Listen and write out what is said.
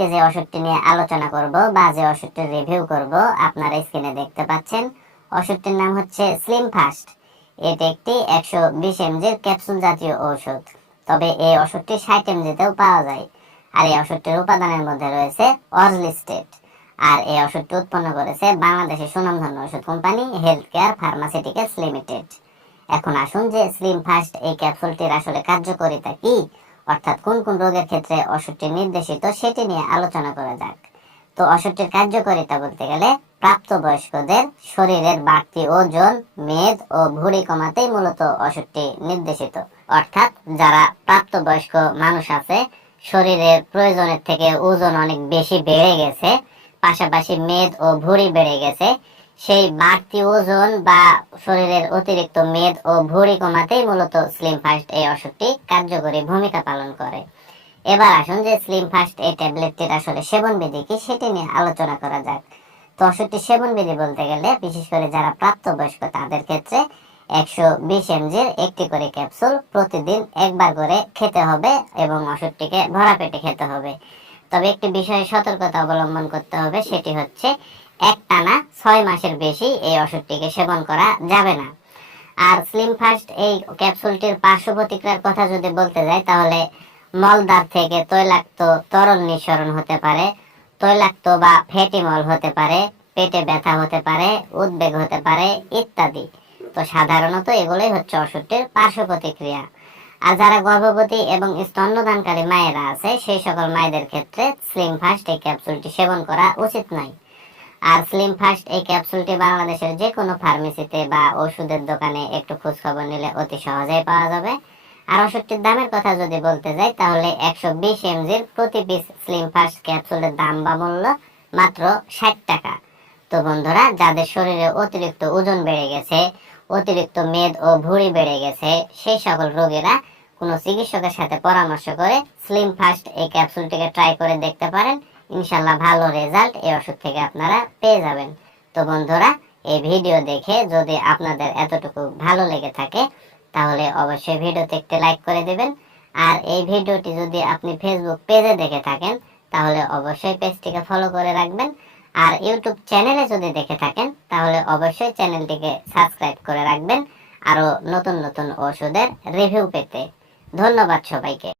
আজকে যে ওষুধটি নিয়ে আলোচনা করব বা যে ওষুধটির রিভিউ করব, আপনারা স্ক্রিনে দেখতে পাচ্ছেন। ওষুধটির নাম হচ্ছে স্লিম ফাস্ট এটি একটি একশো বিশ এমজির ক্যাপসুল জাতীয় ঔষধ তবে এই ওষুধটি ষাট এমজিতেও পাওয়া যায়। আর এই ওষুধটির উপাদানের মধ্যে রয়েছে অরলিস্টেট আর এই ওষুধটি উৎপন্ন করেছে বাংলাদেশের সুনামধন্য ওষুধ company Health Care Pharmaceuticals Limited এখন আসুন যে স্লিম ফাস্ট এই ক্যাপসুলটির আসলে কার্যকারিতা কি অর্থাৎ কোন কোন রোগের ক্ষেত্রে ওষুধটি নির্দেশিত সেটি নিয়ে আলোচনা করা যাক। তো ওষুধটির কার্যকারিতা বলতে গেলে প্রাপ্তবয়স্কদের শরীরের বাড়তি ওজন, মেদ ও ভুঁড়ি কমাতেই মূলত ওষুধটি নির্দেশিত। অর্থাৎ যারা প্রাপ্তবয়স্ক মানুষ আছে, শরীরের প্রয়োজনের থেকে ওজন অনেক বেশি বেড়ে গেছে, পাশাপাশি মেদ ও ভুঁড়ি বেড়ে গেছে সেই বাড়তি ওজন বা শরীরের অতিরিক্ত মেদ ও ভুঁড়ি কমাতেই মূলত স্লিম ফাস্ট এই ওষুধটি কার্যকরী ভূমিকা পালন করে। এবার আসুন যে স্লিম ফাস্ট এই ট্যাবলেটটির আসলে সেবন বিধি কি সেটি নিয়ে আলোচনা করা যাক। তো ওষুধটি সেবন বিধি বলতে গেলে বিশেষ করে যারা প্রাপ্তবয়স্ক তাদের ক্ষেত্রে একশো বিশ এমজির একটি করে ক্যাপসুল প্রতিদিন একবার করে খেতে হবে এবং ওষুধটিকে ভরা পেটে খেতে হবে। তবে একটি বিষয়ে সতর্কতা অবলম্বন করতে হবে, সেটি হচ্ছে একটানা ছয় মাসের বেশি এই ওষুধটিকে সেবন করা যাবে না। আর স্লিম ফাস্ট এই ক্যাপসুলটির পার্শ্ব প্রতিক্রিয়ার কথা যদি বলতে যাই, তাহলে মলদার থেকে তৈলাক্ত তরল নিঃসরণ হতে পারে, তৈলাক্ত বা ফ্যাটি মল হতে পারে, পেটে ব্যথা হতে পারে, উদ্বেগ হতে পারে ইত্যাদি। তো সাধারণত এগুলোই হচ্ছে ওষুধটির পার্শ্ব প্রতিক্রিয়া। আর যারা গর্ভবতী এবং স্তন্যদানকারী মায়েরা আছে, সেই সকল মায়েদের ক্ষেত্রে স্লিম ফাস্ট এই ক্যাপসুলটি সেবন করা উচিত নয়। আর স্লিম ফাস্ট এই ক্যাপসুলটি বাংলাদেশের যে কোনো ফার্মেসিতে বা ওষুধের দোকানে একটু খোঁজ খবর নিলে অতি সহজেই পাওয়া যাবে। আর ওষুধটির দামের কথা যদি বলতে যাই, তাহলে একশো বিশ এমজির প্রতি পিস স্লিম ফাস্ট ক্যাপসুলের দাম বা মূল্য মাত্র ষাট টাকা। তো বন্ধুরা, যাদের শরীরে অতিরিক্ত ওজন বেড়ে গেছে, অতিরিক্ত মেদ ও ভুঁড়ি বেড়ে গেছে, সেই সকল রোগীরা কোনো চিকিৎসকের সাথে পরামর্শ করে স্লিম ফাস্ট এই ক্যাপসুলটিকে ট্রাই করে দেখতে পারেন। ইনশাল্লাহ ভালো রেজাল্ট এই ওষুধ থেকে আপনারা পেয়ে যাবেন। তো বন্ধুরা, এই ভিডিও দেখে যদি আপনাদের এতটুকু ভালো লেগে থাকে, তাহলে অবশ্যই ভিডিওতে একটি লাইক করে দেবেন। আর এই ভিডিওটি যদি আপনি ফেসবুক পেজে দেখে থাকেন, তাহলে অবশ্যই পেজটিকে ফলো করে রাখবেন। আর ইউটিউব চ্যানেলে যদি দেখে থাকেন, তাহলে অবশ্যই চ্যানেলটিকে সাবস্ক্রাইব করে রাখবেন। আরও নতুন নতুন ওষুধের রিভিউ পেতে। ধন্যবাদ সবাইকে।